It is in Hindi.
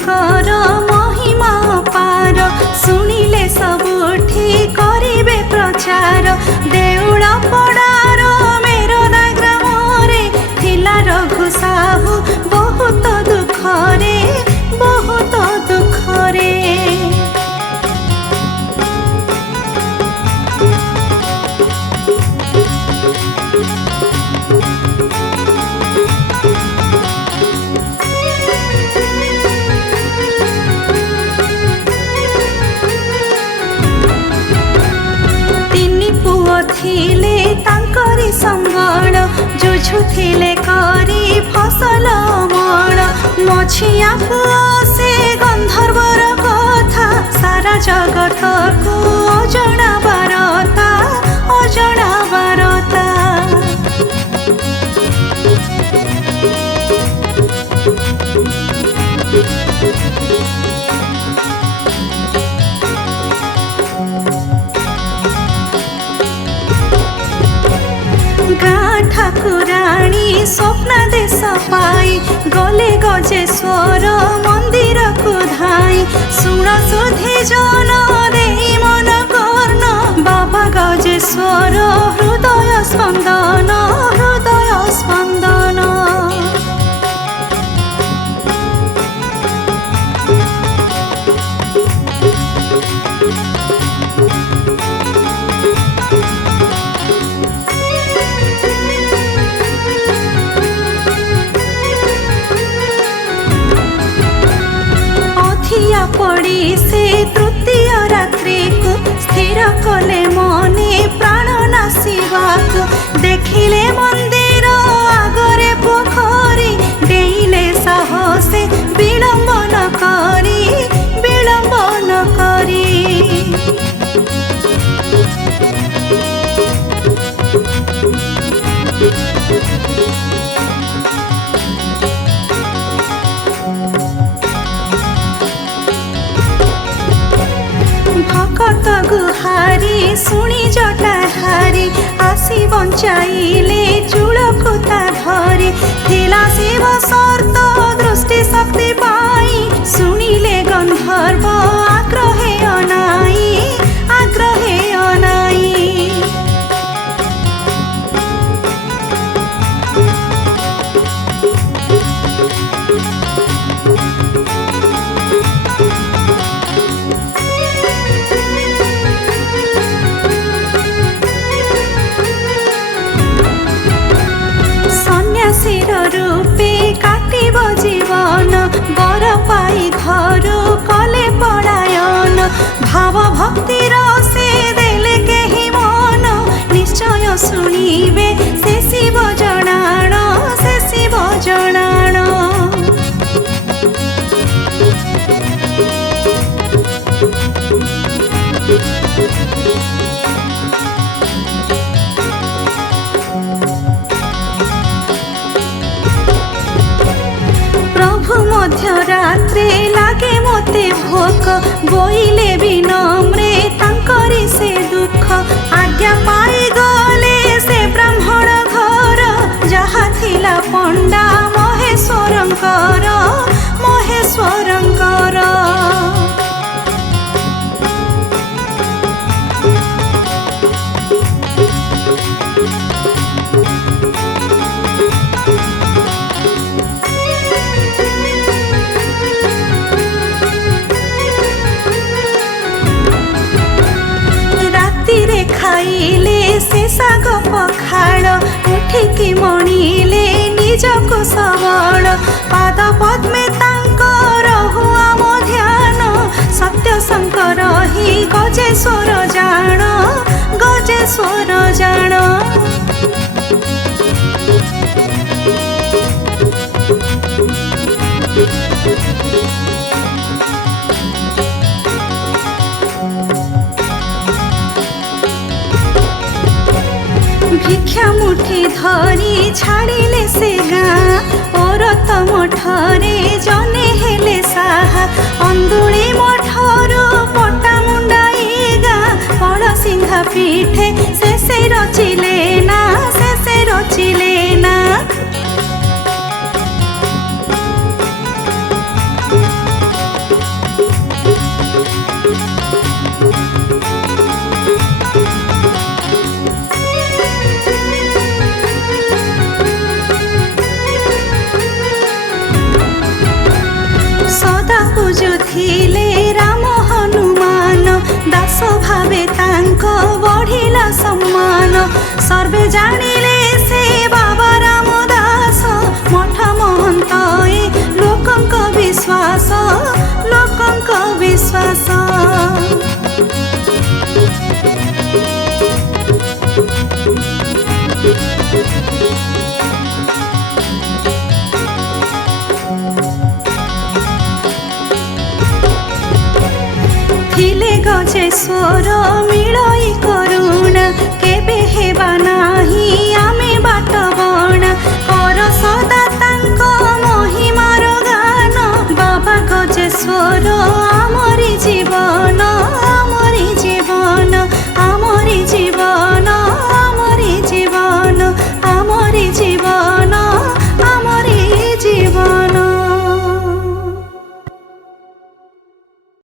यीशुंकर महिमा पार शुणिले सबुठी करिबे प्रचार देउळ पड़ार मेरदा ग्रामरे थिला रघु साहू बहुत दुखरे बहुत दुखरे। थिले तांकरी संगण जुझुथिले करी फसल अमल मछिया पुआ से गंधर्वर कथा सारा जगत को अजणा बारता अजणा बारता। ठाकुराणी स्वप्न देश पाई गले गजेश्वर मंदिर को धाई सुण सुधि जन दे मन कर्ण बाबा गजेश्वर हृदय स्पंदन हृदय स्पंदन। पड़ी से तृतीय रात्रि को स्थिर कले मने प्राण नासिबा को देखिले मंदिर आगरे पोखरी डेइले साहसे विलंब न करी विलंब न करी। भकत गुहारी शुणी जटाधारी आसी बंचाइले चूलकुता धरी थिला शिव सर्त दृष्टि शक्ति पाई शुणिले गंधर्व आग्रहे अनाई आग्रहे अनाई। रूपे काटिब जीवन बर पाई घर कले पलायन भाव भक्तिर से देले केही मन निश्चय शुणिबे से शिव जनाण से शिव जनाण। मध्यरात्रे लागे मते भोक बोइले विनम्रे तांकरी से दुख आज्ञा पाई गले से ब्राह्मण घर जहा थिला पंडा महेश्वरंकर महेश्वरंकर। खाइले से साग पखाड़ उठिकी मणिले निजको सबल पाद पद्मे तांकर हुआ मो ध्यान सत्य शंकर ही गजेश्वर जान गजेश्वर जान। भिक्षा मुठी धरी छाड़िले से गाँ औरत मठरे जने हेले साहा अंदुली मठरू पटा मुंडाई गाँ पड़ सिंहा पीठे से रचिले ना से रचिले ना। ପରେ ତାଙ୍କ ବଢ଼ିଲା ସମ୍ମାନ। ସର୍ବେ ଜାଣିଲେ ସେ ବାବା ରାମଦାସ ମଠ ମହନ୍ତ ଏ ଲୋକଙ୍କ ବିଶ୍ୱାସ, ଲୋକଙ୍କ ବିଶ୍ୱାସ। ଥିଲେ ଗଜେଶ୍ୱର ମିଳଇ କରୁଣା କେବେ ହେବା